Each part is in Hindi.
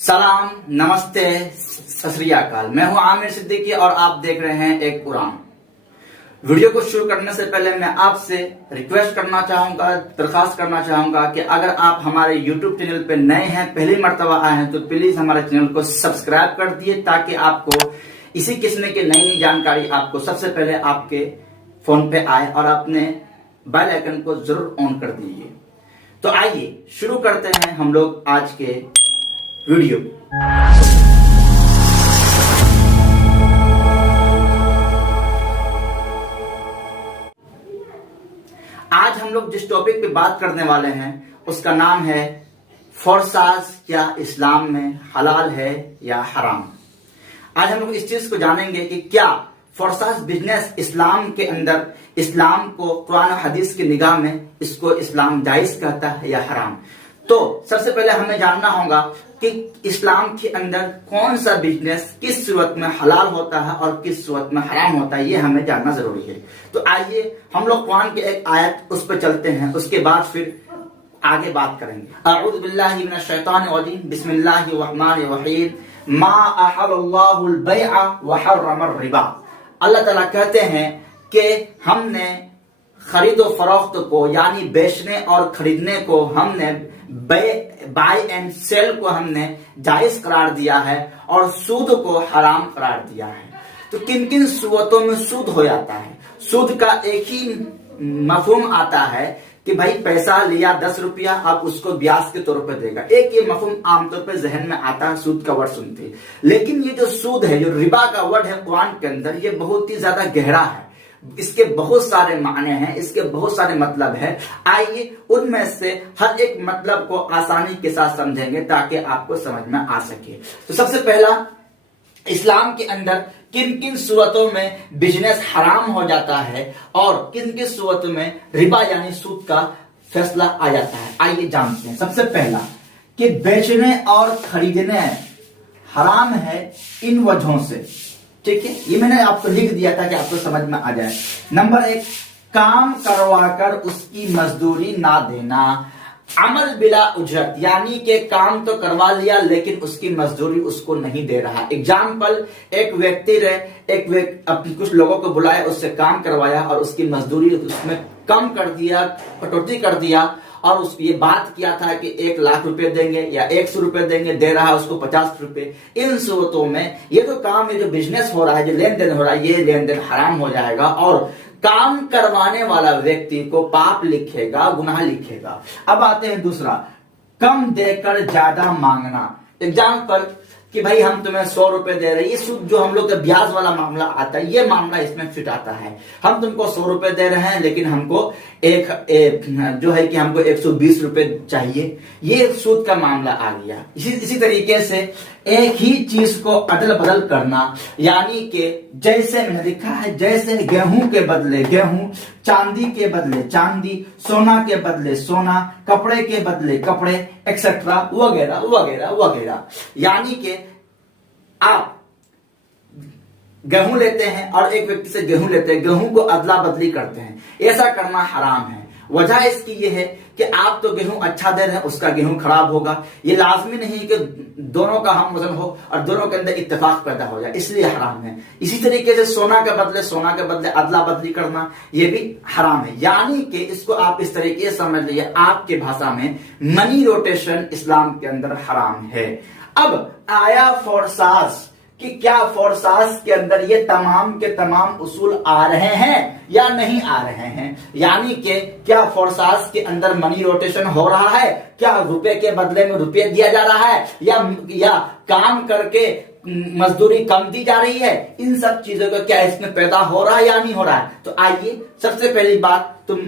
सलाम, नमस्ते, सत श्री अकाल। मैं हूं आमिर सिद्दीकी और आप देख रहे हैं एक कुरान। वीडियो को शुरू करने से पहले मैं आपसे रिक्वेस्ट करना चाहूंगा, दरखास्त करना चाहूंगा कि अगर आप हमारे YouTube चैनल पे नए हैं, पहली मर्तबा आए हैं, तो प्लीज हमारे चैनल को सब्सक्राइब कर दिए ताकि आपको इसी किस्म की नई नई जानकारी आपको सबसे पहले आपके फोन पे आए और अपने बेल आइकन को जरूर ऑन कर दीजिए। तो आइए शुरू करते हैं हम लोग आज के वीडियो। आज हम लोग जिस टॉपिक पे बात करने वाले हैं उसका नाम है फोरसाज क्या इस्लाम में हलाल है या हराम। आज हम लोग इस चीज को जानेंगे कि क्या फोरसाज बिजनेस इस्लाम के अंदर, इस्लाम को कुरान और हदीस की निगाह में इसको इस्लाम जायज कहता है या हराम। तो सबसे पहले हमें जानना होगा कि इस्लाम के अंदर कौन सा बिजनेस किस सूरत में हलाल होता है और किस सूरत में हराम होता है, ये हमें जानना जरूरी है। तो आइए हम लोग कुरान के एक आयत उस पर चलते हैं, उसके बाद फिर आगे बात करेंगे। अऊज़ु बिल्लाहि मिनश शैतानिर रजीम, बिस्मिल्लाहिर रहमानिर रहीम। मा अहल्लल्लाहुल बैअ व हर्रमर रिबा। अल्लाह ताला कहते हैं कि हमने खरीदो फरोख्त को, यानी बेचने और खरीदने को, हमने बाय एंड सेल को हमने जायज करार दिया है और सूद को हराम करार दिया है। तो किन किन सूरतों में सूद हो जाता है? सूद का एक ही मफहूम आता है कि भाई पैसा लिया 10 रुपया, आप उसको ब्याज के तौर पर देगा। एक ये मफहूम आमतौर पर जहन में आता है सूद का वर्ड सुनते ही। लेकिन ये जो सूद है, जो रिबा का वर्ड है कुरान के अंदर, ये बहुत ही ज्यादा गहरा है। इसके बहुत सारे मायने हैं, इसके बहुत सारे मतलब है। आइए उनमें से हर एक मतलब को आसानी के साथ समझेंगे ताकि आपको समझ में आ सके। तो सबसे पहला, इस्लाम के अंदर किन किन सूरतों में बिजनेस हराम हो जाता है और किन किन सूरतों में रिबा यानी सूद का फैसला आ जाता है, आइए जानते हैं। सबसे पहला कि बेचने और खरीदने हराम है इन वजहों से, ठीक है। ये मैंने आपको लिख दिया था कि आपको समझ में आ जाए। नंबर 1, काम करवाकर उसकी मजदूरी ना देना। अमल बिला उजरत, यानी कि काम तो करवा लिया लेकिन उसकी मजदूरी उसको नहीं दे रहा। एग्जाम्पल, एक व्यक्ति अपने कुछ लोगों को बुलाया, उससे काम करवाया और उसकी मजदूरी उसमें कम कर दिया, कटौती कर दिया और उसको ये बात किया था कि 1 लाख रुपए देंगे या 100 रुपए देंगे, दे रहा है उसको 50 रुपए। इन सूरतों में ये जो काम, ये जो बिजनेस हो रहा है, जो लेन देन हो रहा है, ये लेन देन हराम हो जाएगा और काम करवाने वाला व्यक्ति को पाप लिखेगा, गुनाह लिखेगा। अब आते हैं दूसरा, कम देकर ज्यादा मांगना। एग्जाम्पल कि भाई हम तुम्हें 100 रुपए दे रहे हैं, ये सूद जो हम लोग का ब्याज वाला मामला आता है, ये मामला इसमें फिट आता है। हम तुमको 100 रुपए दे रहे हैं लेकिन हमको जो है कि हमको 120 रुपए चाहिए, ये सूद का मामला आ गया। इसी तरीके से एक ही चीज को अदल बदल करना, यानी कि जैसे मैंने लिखा है, जैसे गेहूं के बदले गेहूं, चांदी के बदले चांदी, सोना के बदले सोना, कपड़े के बदले कपड़े, एक्सेट्रा वगैरह वगैरह वगैरह। यानी कि आप गेहूं लेते हैं और एक व्यक्ति से गेहूं लेते हैं, गेहूं को अदला बदली करते हैं, ऐसा करना हराम है। वजह इसकी ये है कि आप तो गेहूं अच्छा दे रहे हैं, उसका गेहूं खराब होगा। ये लाजमी नहीं कि दोनों का हम वजन हो और दोनों के अंदर इत्तेफाक पैदा हो जाए, इसलिए हराम है। इसी तरीके से सोना के बदले अदला बदली करना, ये भी हराम है। यानी कि इसको आप इस तरीके से समझ लीजिए, आपके भाषा में मनी रोटेशन इस्लाम के अंदर हराम है। अब आया फोरसाज कि क्या फोरसाज के अंदर ये तमाम के तमाम उसूल आ रहे हैं या नहीं आ रहे हैं। यानी कि क्या फोरसाज के अंदर मनी रोटेशन हो रहा है, क्या रुपए के बदले में रुपये दिया जा रहा है या काम करके मजदूरी कम दी जा रही है। इन सब चीजों का क्या इसमें पैदा हो रहा है या नहीं हो रहा है। तो आइए सबसे पहली बात, तुम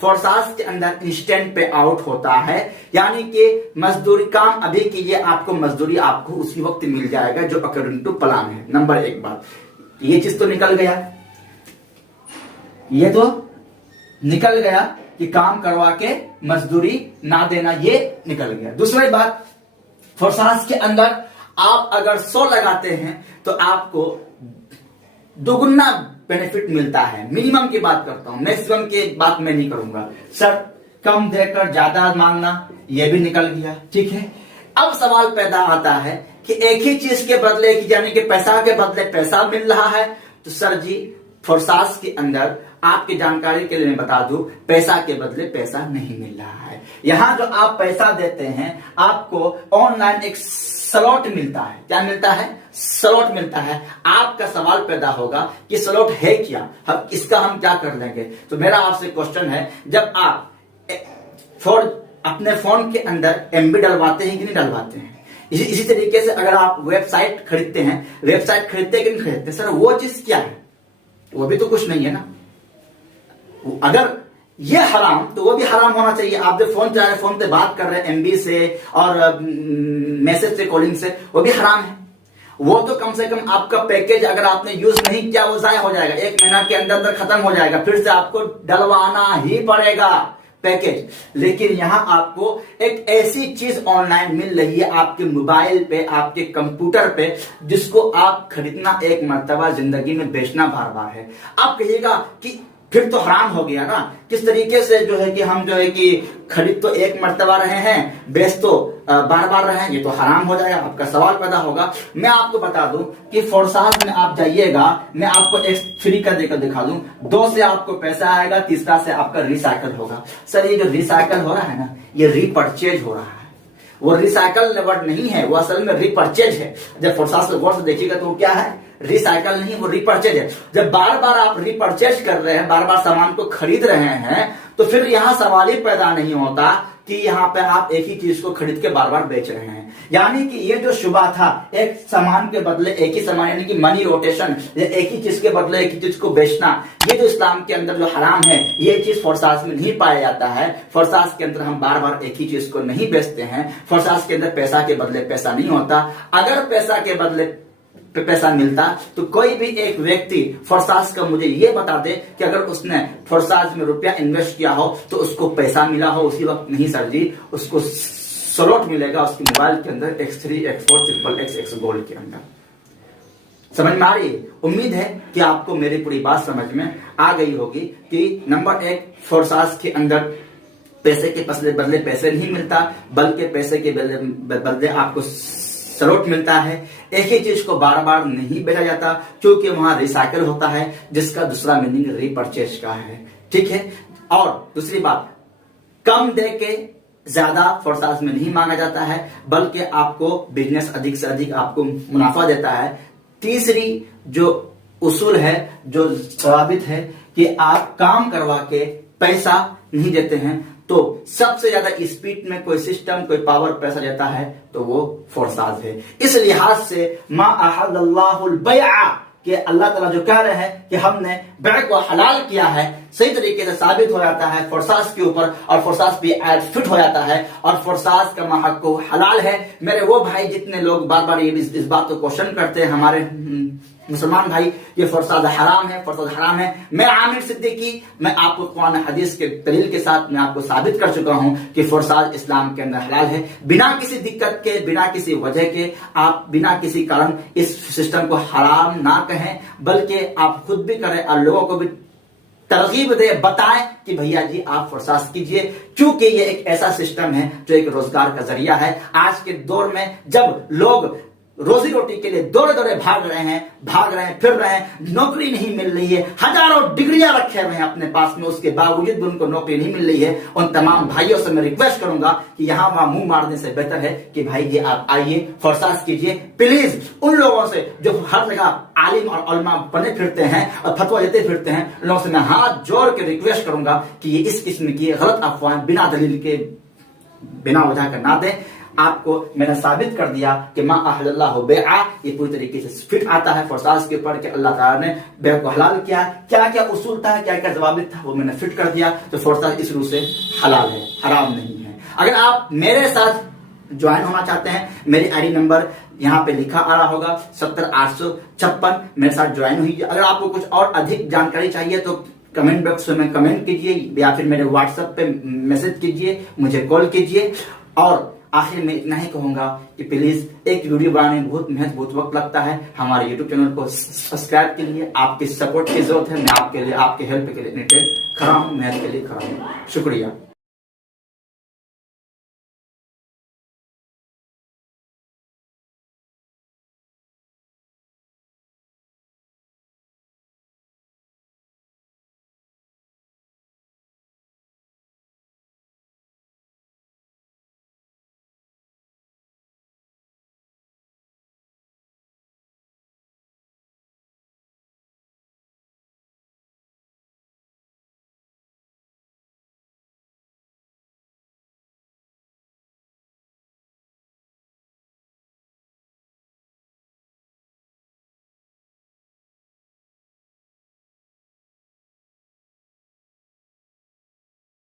फोरसाज के अंदर इंस्टेंट पे आउट होता है, यानी कि मजदूरी काम अभी कीजिए, आपको मजदूरी आपको उसी वक्त मिल जाएगा जो अकॉर्डिंग टू प्लान है। नंबर 1 बात, ये चीज तो निकल गया, ये तो निकल गया कि काम करवा के मजदूरी ना देना, ये निकल गया। दूसरी बात, फोरसाज के अंदर आप अगर 100 लगाते हैं तो आपको दोगुना बेनिफिट मिलता है। मिनिमम की बात करता हूं, मैक्सिमम की बात मैं नहीं करूंगा। सर कम देकर ज्यादा मांगना, यह भी निकल गया, ठीक है। अब सवाल पैदा आता है कि एक ही चीज के बदले, यानी कि पैसा के बदले पैसा मिल रहा है, तो सर जी फोर्सास के अंदर आपकी जानकारी के लिए मैं बता दूं, पैसा के बदले पैसा नहीं मिल रहा है। यहां जो आप पैसा देते हैं, आपको ऑनलाइन एक स्लॉट मिलता है। क्या मिलता है? स्लॉट मिलता है। आपका सवाल पैदा होगा कि स्लॉट है क्या, इसका हम क्या कर लेंगे। तो मेरा आपसे क्वेश्चन है, जब आप अपने फोन के अंदर एमबी डलवाते हैं कि नहीं डलवाते हैं, इसी तरीके से अगर आप वेबसाइट खरीदते हैं, वेबसाइट खरीदते कि नहीं खरीदते, सर वो चीज क्या है? वो भी तो कुछ नहीं है ना। अगर ये हराम, तो वो भी हराम होना चाहिए। आप जो फोन चला रहे, फोन पे बात कर रहे हैं एमबी से और मैसेज से, कॉलिंग से, वो भी हराम है। वो तो कम से कम आपका पैकेज अगर आपने यूज नहीं किया वो जाया हो जाएगा, 1 महीना के अंदर अंदर खत्म हो जाएगा, फिर से आपको डलवाना ही पड़ेगा पैकेज। लेकिन यहां आपको एक ऐसी चीज ऑनलाइन मिल रही है आपके मोबाइल पे, आपके कंप्यूटर पे, जिसको आप खरीदना एक मर्तबा, जिंदगी में बेचना बार बार है। आप कहिएगा कि फिर तो हराम हो गया ना। किस तरीके से जो है कि हम जो है कि खरीद तो एक मर्तबा रहे हैं, बेच तो बार बार रहे हैं, ये तो हराम हो जाएगा। आपका सवाल पैदा होगा। मैं आपको बता दूं कि फोर्सास में आप जाइएगा, मैं आपको एक फ्री का देकर दिखा दूं। 2 से आपको पैसा आएगा, तीसरा से आपका रिसाइकल होगा। सर ये जो रिसाइकल हो रहा है ना, ये रिपर्चेज हो रहा है। वो रिसाइकल वर्ड नहीं है, वो असल में रिपर्चेज है। जब फोर्सास को गौर से देखिएगा तो क्या है, रिसाइकल नहीं, वो रिपर्चेज है। जब बार बार आप रिपर्चेज कर रहे हैं, बार बार सामान को खरीद रहे हैं, तो फिर यहां सवाल ही पैदा नहीं होता कि यहां पे आप एक ही चीज को खरीद के बार बार बेच रहे हैं। यानी कि ये जो शुबा था, एक सामान के बदले एक ही सामान, यानी कि मनी रोटेशन, एक ही चीज के बदले एक ही चीज को बेचना, ये जो इस्लाम के अंदर जो हराम है, ये चीज फोर्सास में नहीं पाया जाता है। फोर्सास के अंदर हम बार बार एक ही चीज को नहीं बेचते हैं। फोर्सास के अंदर पैसा के बदले पैसा नहीं होता। अगर पैसा के बदले पैसा मिलता तो कोई भी एक व्यक्ति फोर्सास का मुझे ये बता दे कि अगर उसने फोर्सास में रुपया इन्वेस्ट किया हो तो उसको पैसा मिला हो उसी वक्त। नहीं सर जी, उसको स्लॉट मिलेगा उसके मोबाइल के अंदर, X3, X4, XXX गोल्ड के अंदर। समझ में आ रही है? उम्मीद है कि आपको मेरी पूरी बात समझ में आ गई होगी कि नंबर 1, फोर्सास के अंदर पैसे के बदले पैसे नहीं मिलता, बल्कि पैसे के बदले आपको स्लॉट मिलता है। एक ही चीज को बार बार नहीं बेचा जाता, क्योंकि वहां रिसाइकल होता है, जिसका दूसरा मीनिंग रिपर्चेज का है। ठीक है। और दूसरी बात, कम दे के ज्यादा फोर्सास में नहीं मांगा जाता है, बल्कि आपको बिजनेस अधिक से अधिक आपको मुनाफा देता है। तीसरी जो उसूल है, जो साबित है कि आप काम करवा के पैसा नहीं देते हैं, तो सबसे ज्यादा स्पीड में कोई सिस्टम, कोई पावर पैसा देता है तो वो फोर्सास है। इस लिहाज से मा अहल्लल्लाहुल बैअ, कि अल्लाह ताला जो कह रहे हैं कि हमने बैअ को हलाल किया है, सही तरीके से साबित हो जाता है फोर्सास के ऊपर, और फोर्सास भी ऐड फिट हो जाता है, और फोर्सास का महक को हलाल है। मेरे वो भाई जितने लोग बार बार ये इस बात को क्वेश्चन करते हैं, हमारे मुसलमान भाई, ये फोर्सास हराम है, फोर्सास हराम है, मैं आमिर सिद्दीकी, मैं आपको कुरान हदीस के दलील के साथ मैं आपको साबित कर चुका हूं कि फोर्सास इस्लाम के अंदर हलाल है। बिना किसी दिक्कत के, बिना किसी वजह के, आप बिना किसी कारण इस सिस्टम को हराम ना कहें, बल्कि आप खुद भी करें और लोगों को भी तरगीब दे, बताएं कि भैया जी आप फोर्सास कीजिए, क्योंकि ये एक ऐसा सिस्टम है जो एक रोजगार का जरिया है। आज के दौर में जब लोग रोजी रोटी के लिए दौड़े दौड़े भाग रहे हैं, फिर रहे हैं, नौकरी नहीं मिल रही है, हजारों डिग्रियां रखे हुए हैं अपने पास में, उसके बावजूद भी उनको नौकरी नहीं मिल रही है, उन तमाम भाइयों से मैं रिक्वेस्ट करूंगा कि यहां वहां मुंह मारने से बेहतर है कि भाई जी आप आइए, फोर्सास कीजिए प्लीज। उन लोगों से जो हर जगह आलिम और उलमा बने फिरते हैं और फतवा देते फिरते हैं, उन लोगों से मैं हाथ जोड़ के रिक्वेस्ट करूंगा कि ये इस किस्म की गलत अफवाहें बिना दलील के, बिना वजह का ना दें। आपको मैंने साबित कर दिया कि मा अहल्लल्लाहु बैअ, ये पूरी तरीके से फिट आता है फोर्सास के ऊपर कि अल्लाह ताला ने बैअ को हलाल किया। क्या क्या उसूल था, क्या क्या जवाब था, वो मैंने फिट कर दिया। तो फोर्सास इस रूप से हलाल है, हराम नहीं है। अगर आप मेरे साथ ज्वाइन होना चाहते हैं, मेरी आईडी नंबर यहाँ पे लिखा आ रहा होगा 70856, मेरे साथ ज्वाइन हुई। अगर आपको कुछ और अधिक जानकारी चाहिए तो कमेंट बॉक्स में कमेंट कीजिए, या फिर मेरे व्हाट्सएप पे मैसेज कीजिए, मुझे कॉल कीजिए। और आखिर में इतना ही कहूंगा कि प्लीज एक वीडियो बनाने में बहुत मेहनत, बहुत वक्त लगता है। हमारे यूट्यूब चैनल को सब्सक्राइब के लिए आपकी सपोर्ट की जरूरत है। मैं आपके लिए, आपके हेल्प के लिए खड़ा हूं, मेहनत के लिए खड़ा हूं। शुक्रिया।